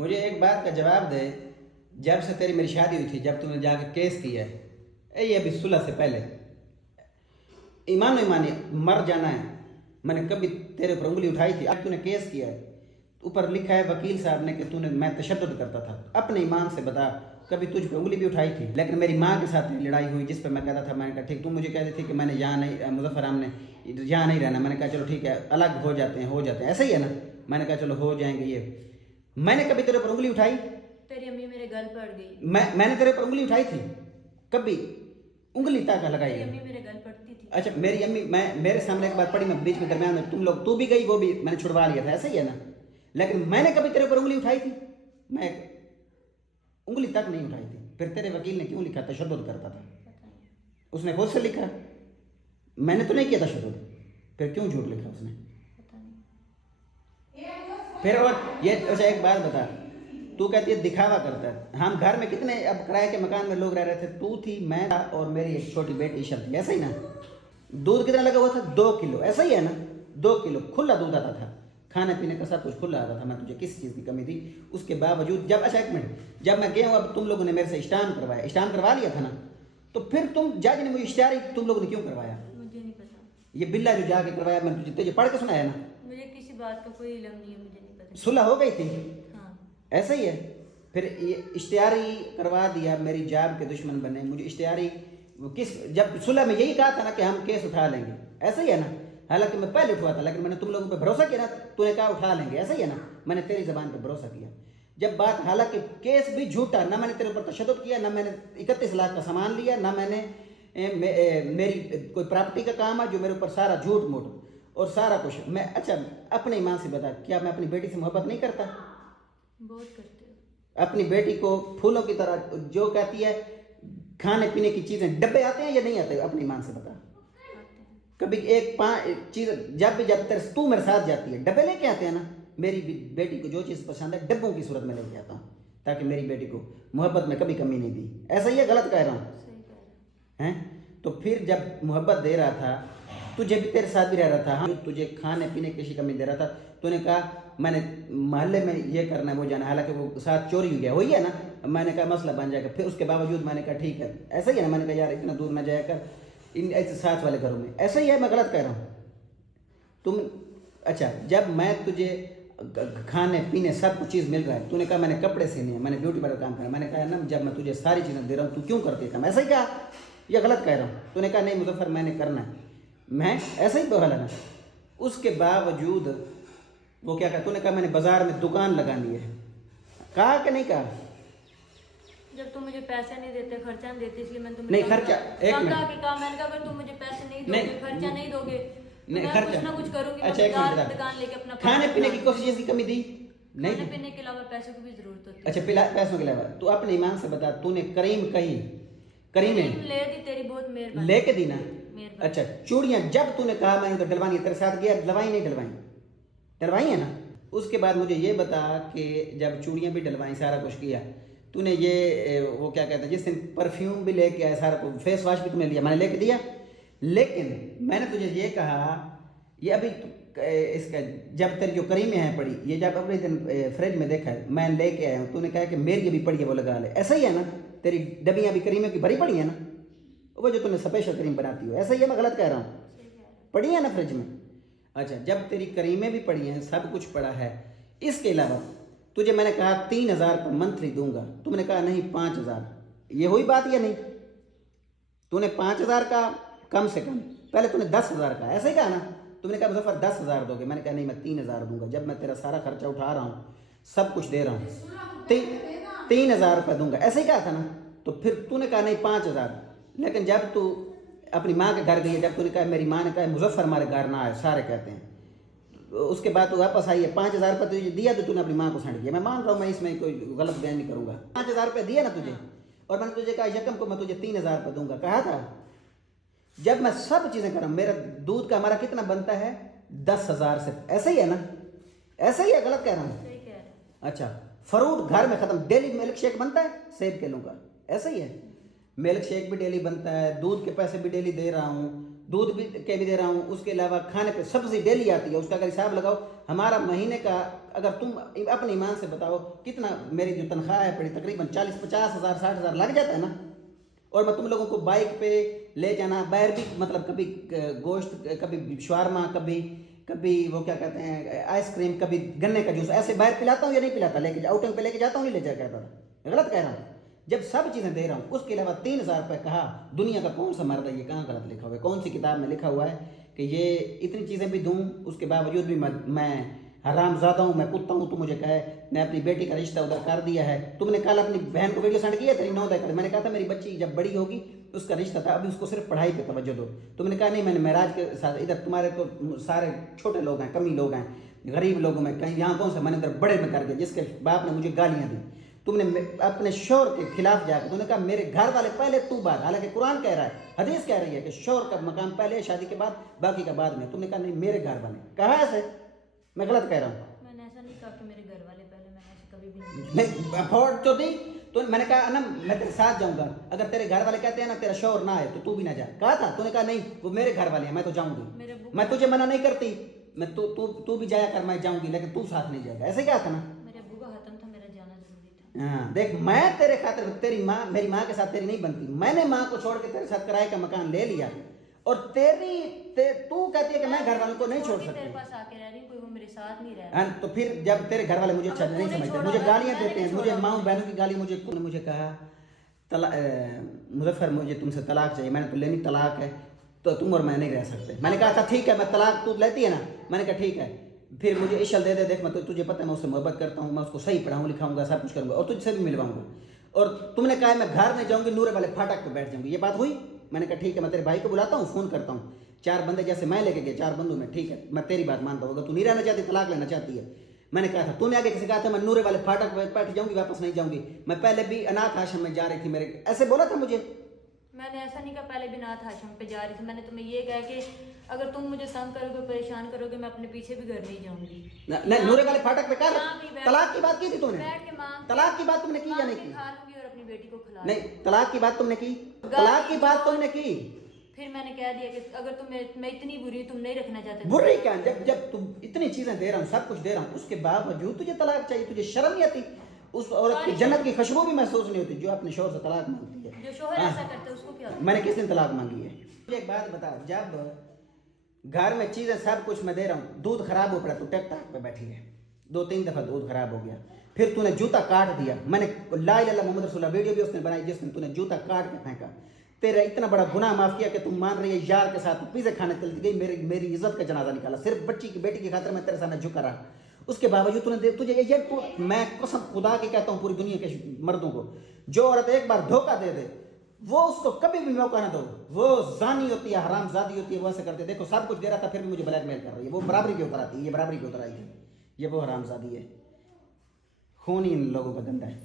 मुझे एक बात का जवाब दे। जब से तेरी मेरी शादी हुई थी, जब तूने जाके केस किया है, ये अभी सुलह से पहले, ईमान ईमानी मर जाना है, मैंने कभी तेरे पर उंगली उठाई थी? अब तूने केस किया है, ऊपर लिखा है वकील साहब ने कि तूने मैं तशद्दुद करता था। अपने ईमान से बता, कभी तुझ पे उंगली भी उठाई थी? लेकिन मेरी माँ के साथ लड़ाई हुई जिस पे मैं कहता था, मैंने कहा ठीक, तुम मुझे कहती थी कि मैंने यहाँ नहीं, मुजफ्फर ने यहाँ नहीं रहना। मैंने कहा चलो ठीक है, अलग हो जाते हैं ऐसा ही है ना। मैंने कहा चलो हो जाएंगे ये। मैंने कभी तेरे पर उंगली उठाई? तेरी अम्मी मेरे गल पड़ गई। मैंने तेरे पर उंगली उठाई थी? कभी उंगली तक लगाई? तेरी अम्मी मेरे गल पड़ती थी। अच्छा, मेरी अम्मी, मैं मेरे सामने एक बार पड़ी, मैं बीच में दरमियान में, तुम लोग, तू भी गई, वो भी मैंने छुड़वा लिया था, ऐसा ही है ना। लेकिन मैंने कभी तेरे पर उंगली उठाई थी? मैं उंगली तक नहीं उठाई थी। फिर तेरे वकील ने क्यों लिखा तशद्दुद करता था? उसने खुद से लिखा, मैंने तो नहीं किया तशद्दुद। फिर क्यों झूठ लिखा उसने? फिर और ये, अच्छा एक बात बता, तू कहती है दिखावा करता है। हम घर में कितने अब किराए के मकान में लोग रह रहे थे? तू थी, मैं था, और मेरी एक छोटी बेटी ईशा थी, ऐसा ही ना। दूध कितना लगा हुआ था? 2 किलो, ऐसा ही है ना। 2 किलो खुला दूध आता था, खाने पीने का सब कुछ खुला आता था। मैं तुझे किसी चीज़ की कमी थी? उसके बावजूद जब, अच्छा एक मिनट, जब मैं गया हूँ, अब तुम लोगों ने मेरे से स्टाम्प करवाया, स्टाम्प करवा लिया था ना, तो फिर तुम जज ने मुझे इश्तिहार तुम लोगों ने क्यों करवाया? मुझे नहीं पता। ये बिल्ला जो जाके करवाया, मैं तुझे पढ़ के सुनाया ना। मुझे किसी बात का कोई इल्म नहीं है, मुझे नहीं पता। सुलह हो गई थी? हाँ। ऐसा ही है। फिर ये इश्तिहारी करवा दिया, मेरी जाब के दुश्मन बने। मुझे इश्तिहारी किस, जब सुलह में यही कहा था ना कि हम केस उठा लेंगे, ऐसा ही है ना। हालांकि मैं पहले उठवा था, लेकिन मैंने तुम लोगों पे भरोसा किया ना, तूने कहा उठा लेंगे, ऐसा ही है ना। मैंने तेरी जबान पे भरोसा किया। जब बात, हालांकि केस भी झूठा, ना मैंने तेरे ऊपर तशद्दुद किया, ना मैंने 31 लाख का सामान लिया, ना मैंने मेरी कोई प्रॉपर्टी का काम है जो मेरे ऊपर सारा झूठ मूठ और सारा कुछ मैं। अच्छा अपने ईमान से बता, क्या मैं अपनी बेटी से मोहब्बत नहीं करता? बहुत करते हो। अपनी बेटी को फूलों की तरह, जो कहती है खाने पीने की चीजें, डब्बे आते हैं या नहीं आते? अपनी ईमान से बता। कभी एक चीज, जब तेरे तू मेरे साथ जाती है, डब्बे लेके आते हैं ना। मेरी बेटी को जो चीज़ पसंद है, डब्बों की सूरत में लेके आता हूँ, ताकि मेरी बेटी को मोहब्बत में कभी कमी नहीं दी। ऐसा ही है, गलत कह रहा हूँ? हैं? तो फिर जब मोहब्बत दे रहा था, तुझे भी, तेरे साथ भी रह रहा था, हाँ, तुझे खाने पीने की कमी दे रहा था, तूने कहा मैंने मोहल्ले में ये करना है वो जाना, हालांकि वो साथ चोरी हो गया, वही है ना। मैंने कहा मसला बन जाएगा। फिर उसके बावजूद मैंने कहा ठीक है, ऐसा ही है ना। मैंने कहा यार इतना दूर ना जाया कर इन ऐसे साथ वाले घरों में, ऐसा ही है। मैं गलत कह रहा हूँ? तुम, अच्छा जब मैं तुझे खाने पीने सब कुछ चीज़ मिल रहा है, तूने कहा मैंने कपड़े सीने हैं, मैंने ब्यूटी पार्लर काम करना है, मैंने कहा ना जब मैं तुझे सारी चीज़ें दे रहा हूँ, तू क्यों करती है काम? ऐसा ही कहा या गलत कह रहा हूँ? तूने कहा नहीं मुजफ्फर मैंने करना है, मैं ऐसा ही बोला ना। उसके बावजूद वो क्या कहा? तूने कहा मैंने बाजार में दुकान लगानी है, कहा कि नहीं कहा? जब तुम मुझे पैसे नहीं देते, खर्चा नहीं देते, इसलिए मैंने तुम्हें नहीं खर्चा, एक मिनट, मैंने कहा अगर तुम मुझे पैसे नहीं दोगे, खर्चा नहीं दोगे, नहीं मैं खर्चा, कुछ ना कुछ करूंगी। अच्छा एक मिनट, दुकान लेके अपना खाने पीने की कोई चीज़ की कमी दी नहीं? खाने पीने के अलावा पैसों की भी जरूरत होती है। अच्छा पैसों के अलावा तू अपने ईमान से बता, तूने करीम कही, करीम ने ले दी, तेरी बहुत मेहरबानी, लेके दी ना। मेहरबानी। अच्छा चूड़ियां जब तूने कहा मैंने तो डलवानी है, तेरे साथ गया, डलवाई नहीं डलवाई? डलवाई है ना। उसके बाद मुझे ये बता कि जब चूड़ियां भी डलवाई, सारा कुछ किया, तूने ये वो क्या कहते हैं, जिस दिन परफ्यूम भी लेके आया, सारा कुछ, फेस वॉश भी तुमने लिया, मैंने लेके दिया। लेकिन मैंने तुझे ये कहा, ये अभी इसका जब तेरी जो करीमें हैं पड़ी, ये जब अपने दिन फ्रिज में देखा है, मैं लेके आया हूँ, तूने कहा कि मेरी भी पड़ी है वो लगा ले, ऐसा ही है ना। तेरी डबियाँ भी करीमें की भरी पड़ी है ना, वो जो तूने स्पेशल करीम बनाती हो, ऐसा ही है? मैं गलत कह रहा हूँ? पड़ी है ना फ्रिज में। अच्छा जब तेरी करीमें भी पड़ी हैं, सब कुछ पड़ा है, इसके अलावा तुझे मैंने कहा 3,000 पर मंथली दूंगा, तुमने कहा नहीं 5,000, ये हुई बात या नहीं? तूने 5,000 का कम से कम, पहले तूने 10,000 का, ऐसे ही कहा ना। तुमने कहा मुजफ्फर 10,000 दोगे, मैंने कहा नहीं मैं 3,000 दूंगा। जब मैं तेरा सारा खर्चा उठा रहा हूँ, सब कुछ दे रहा हूँ, 3,000 रुपये दूंगा, ऐसे ही कहा था ना। तो फिर तूने कहा नहीं 5,000। लेकिन जब तू अपनी माँ के घर गई, जब तूने कहा, मेरी माँ ने कहा मुजफ्फर हमारे घर ना आए, सारे कहते हैं, उसके बाद तू वापस आई है, 5,000 रुपये तुझे दिया, तो तूने अपनी माँ को सैंड किया। मैं मान रहा हूँ, मैं इसमें कोई गलत बयान नहीं करूँगा। 5,000 रुपये दिया ना तुझे, और मैंने तुझे कहा यकम को मैं तुझे 3,000 रुपये दूंगा, कहा था। जब मैं सब चीज़ें कर रहा हूँ, मेरा दूध का हमारा कितना बनता है? 10,000 से, ऐसा ही है ना? ऐसा ही है, गलत कह रहा हूँ? अच्छा फ्रूट घर में खत्म, डेली मिल्क शेक बनता है सेब केलों का, ऐसा ही है। मिल्क शेक भी डेली बनता है, दूध के पैसे भी डेली दे रहा हूँ, दूध भी के भी दे रहा हूँ, उसके अलावा खाने पे सब्जी डेली आती है, उसका अगर हिसाब लगाओ हमारा महीने का, अगर तुम अपनी ईमान से बताओ कितना मेरी जो तनख्वाह है पड़ी तकरीबन 40-50 हज़ार 60 हज़ार लग जाता है ना। और मैं तुम लोगों को बाइक पे ले जाना, बाहर भी मतलब कभी गोश्त, कभी शवारमा, कभी कभी वो क्या कहते हैं आइसक्रीम, कभी गन्ने का जूस, ऐसे बाहर पिलाता हूँ या नहीं पिलाता, लेके आउटिंग पे लेके जाता हूँ, नहीं ले जाकर कहता था, गलत कह रहा हूँ। जब सब चीज़ें दे रहा हूँ उसके अलावा 3,000 रुपये कहा, दुनिया का कौन सा मर्द है, ये कहाँ गलत लिखा हुआ है, कौन सी किताब में लिखा हुआ है कि ये इतनी चीज़ें भी दूँ उसके बावजूद भी मैं हरामज़ादा हूँ, मैं कुत्ता हूँ, तू मुझे कहे मैं अपनी बेटी का रिश्ता उधर कर दिया है। तुमने कल अपनी बहन को वीडियो सेंड किया तेरी 9 कर, मैंने कहा था मेरी बच्ची जब बड़ी होगी उसका रिश्ता था, अभी उसको सिर्फ पढ़ाई पे तवज्जो दो। तुमने कहा नहीं, मैंने महराज के साथ, इधर तुम्हारे तो सारे छोटे लोग हैं, कमी लोग हैं, गरीब लोगों में कहीं यहाँ कौन सा, मैंने उधर बड़े में कर दिया जिसके बाप ने मुझे गालियाँ दी। तुमने अपने शोर के खिलाफ जाकर तुमने कहा मेरे घर वाले पहले तू बाद, हालांकि कुरान कह रहा है, हदीस कह रही है कि शोर का मकाम पहले है शादी के बाद, बाकी का बाद में। तुमने कहा नहीं मेरे घर वाले, कहा ऐसे, मैं गलत कह रहा हूँ? मैंने ऐसा नहीं कहा कि मेरे घर वाले पहले, मैंने ऐसे कभी भी नहीं अफोर्ड तो दी तो मैंने कहा ना मैं तेरे साथ जाऊंगा, अगर तेरे घर वाले कहते हैं ना तेरा शोर ना आए तो तू भी ना जा, कहा था। तूने कहा नहीं वो मेरे घर वाले हैं, मैं तो जाऊंगी, मैं तुझे मना नहीं करती, मैं तू भी जाया कर, मैं जाऊंगी, लेकिन तू साथ नहीं जाएगा, ऐसे क्या था ना। मेरे अब्बू का खत्म था, मेरा जाना जरूरी था। हाँ देख, मैं तेरे खातिर, तेरी माँ मेरी माँ के साथ तेरी नहीं बनती, मैंने माँ को छोड़ के तेरे साथ किराए का मकान ले लिया, और तू कहती है कि मैं घर वालों को नहीं छोड़ सकती। तेरे पास आके रह रही, कोई वो मेरे साथ नहीं रह रहा। तो फिर जब तेरे घर वाले मुझे अच्छा नहीं समझते, मुझे गालियां देते हैं, मुझे माँ बहनों की गाली, मुझे कहा मुजफ्फर मुझे तुमसे तलाक चाहिए, मैंने तो लेनी तलाक है तो तुम और मैं नहीं रह सकते। मैंने कहा था ठीक है, मैं तलाक तू लेती है ना, मैंने कहा ठीक है, फिर मुझे इशल दे दे, देख मैं तो तुझे पता है मैं उससे मोहब्बत करता हूँ, मैं उसको सही पढ़ाऊँ लिखाऊंगा, सब कुछ करूँगा और तुझसे भी मिलवाऊंगा। और तुमने कहा मैं घर नहीं जाऊँगी, नूरे वाले फाटक पे बैठ जाऊँगी, ये बात हुई। मैंने कहा ठीक है, मैं तेरे भाई को बुलाता हूँ, फ़ोन करता हूँ, 4 बंदे जैसे मैं लेके गए, 4 बंदों में, ठीक है मैं तेरी बात मानता हूँ, अगर तू नहीं रहना चाहती तलाक लेना चाहती है। मैंने कहा था, तूने आगे किसी कहा था मैं नूरे वाले फाटक पे बैठ जाऊँगी, वापस नहीं जाऊँगी, मैं पहले भी अनाथ आश्रम में जा रही थी, मेरे ऐसे बोला था मुझे। मैंने ऐसा नहीं कहा पहले भी अनाथ आश्रम पे जा रही थी, मैंने तुम्हें ये कहा कि अगर तुम मुझे तंग करोगे, परेशान करोगे, मैं अपने पीछे भी घर नहीं जाऊंगी। नहीं, नूरे वाले फाटक पे कर, तलाक की बात की थी तूने, बैठ के मांग तलाक की बात तुमने की या नहीं की? खा लूंगी और अपनी बेटी को खिला नहीं, तलाक की बात तुमने की, तलाक की बात तुमने की। फिर मैंने कह दिया कि अगर मैं इतनी बुरी तुम नहीं रखना चाहते। बुरी क्या, जब तुम इतनी चीजें दे रहा हूँ, सब कुछ दे रहा हूँ, उसके बावजूद तुझे तलाक चाहिए, तुझे शर्म नहीं आती? उस औरत की जन्नत की खुशबू भी महसूस नहीं होती जो अपने शोहर से तलाक मांगती है। जो शोहर ऐसा करते हैं उसको क्या? मैंने किस दिन तलाक मांगी है? मुझे एक बात बता, जब घर में चीजें सब कुछ मैं दे रहा हूँ, दूध खराब हो पड़ा, तू टेकटाक पे बैठी है, 2-3 दफा दूध खराब हो गया, फिर तूने जूता काट दिया, मैंने ला इलाहा मोहम्मद रसूलुल्लाह वीडियो भी उसने बनाई जिसमें तूने जूता काट के फेंका। तेरा इतना बड़ा गुनाह माफ किया कि तुम मान रही है यार के साथ पिज़्ज़ा खाने चलती गई, मेरी इज्जत का जनाजा निकाला, सिर्फ बेटी की खातिर मैं तेरे सामने झुका रहा, उसके बावजूद तूने तुझे ये मैं कसम खुदा की कहता हूँ पूरी दुनिया के मर्दों को, जो औरत एक बार धोखा दे दे वो उसको कभी भी मौका ना दो, वो जानी होती है, हरामजादी होती है, वो ऐसे करते। देखो सब कुछ दे रहा था फिर भी मुझे ब्लैकमेल कर रही है, वो बराबरी के ऊपर आती है, ये बराबरी के ऊपर आई है, ये वो हरामजादी है, खून ही इन लोगों का गंदा है।